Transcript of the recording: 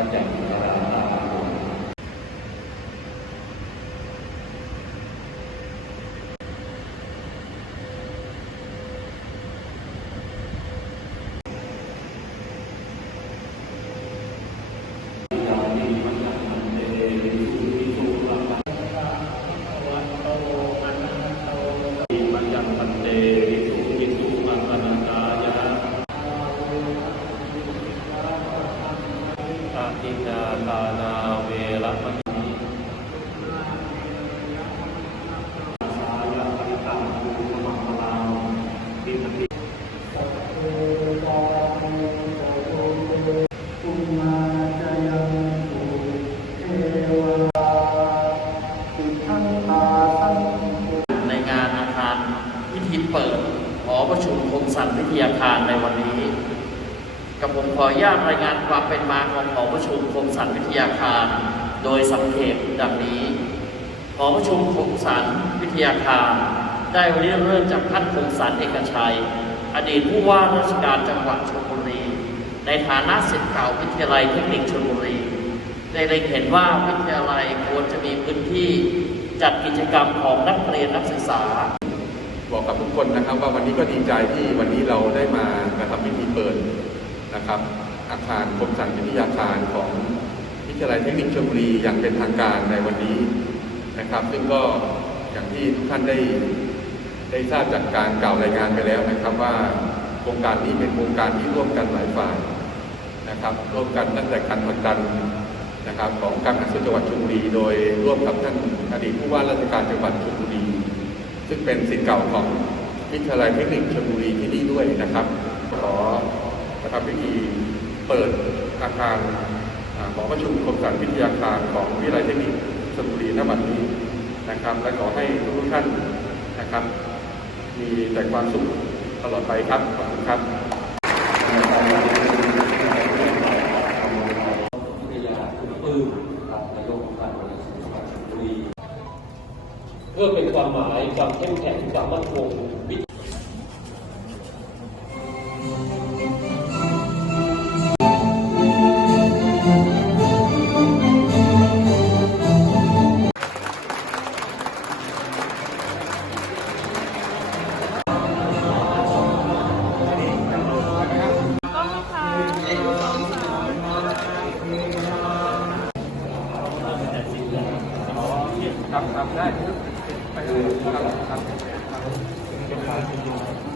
ปัญจสิกราตาโล ปัญจพันเตวิสุวิสุอังคณกายะ อาทินาทานาเวรมณีสายะปริตังภูมิมังคลังติสติในงานอาคารพิธีเปิดหอประชุมคมสันวิทยาคารในวันนี้ กับผมขออนุญาตรายงานความเป็นมาของหอประชุมคมสันวิทยาคาร โดยสังเขปดังนี้หอประชุมคมสันวิทยาคาร ได้เริ่มเริ่มจากท่านคมสันเอกชัย อดีตผู้ว่าราชการจังหวัดชลบุรี ในฐานะศิษย์เก่าวิทยาลัยเทคนิคชลบุรีได้เล็งเห็นว่าวิทยาลัยควรจะมีพื้นที่จัดกิจกรรมของนักเรียนนักศึกษาบอกกับทุกคนนะครับว่าวันนี้ก็ดีใจที่วันนี้เราได้มากระทำพิธีเปิด นะครับ อาคารคมสันวิทยาคารของวิทยาลัยเทคนิคชลบุรีอย่างเป็นทางการในวันนี้นะครับ ซึ่งก็อย่างที่ทุกท่านได้ได้ทราบจากการกล่าวรายงานไปแล้วนะครับว่าโครงการนี้เป็นโครงการที่ร่วมกันหลายฝ่ายนะครับ ร่วมกันตั้งแต่การผลักดันนะครับของการอาชีพจังหวัดชลบุรี โดยร่วมกับท่านอดีตผู้ว่าราชการจังหวัดชลบุรี ซึ่งเป็นสิทธิ์เก่าของวิทยาลัยเทคนิคชลบุรีที่นี่ด้วยนะครับขอ ประทำพิธีเปิดอาคารอ่าหอประชุมกรมสารวิทยาคารของวิทยาลัยเทคนิคชลบุรีณบัดนี้นะครับ และขอให้ทุกท่านนะครับ มีแต่ความสุขตลอดไปครับขอบคุณครับวิทยาคุณปื้มครับนายกองค์การบริหารส่วนจังหวัดชลบุรีเพื่อเป็นความหมายความเข้มแข็งความมั่นคง ทำทำได้คือเป็นไปทำทำ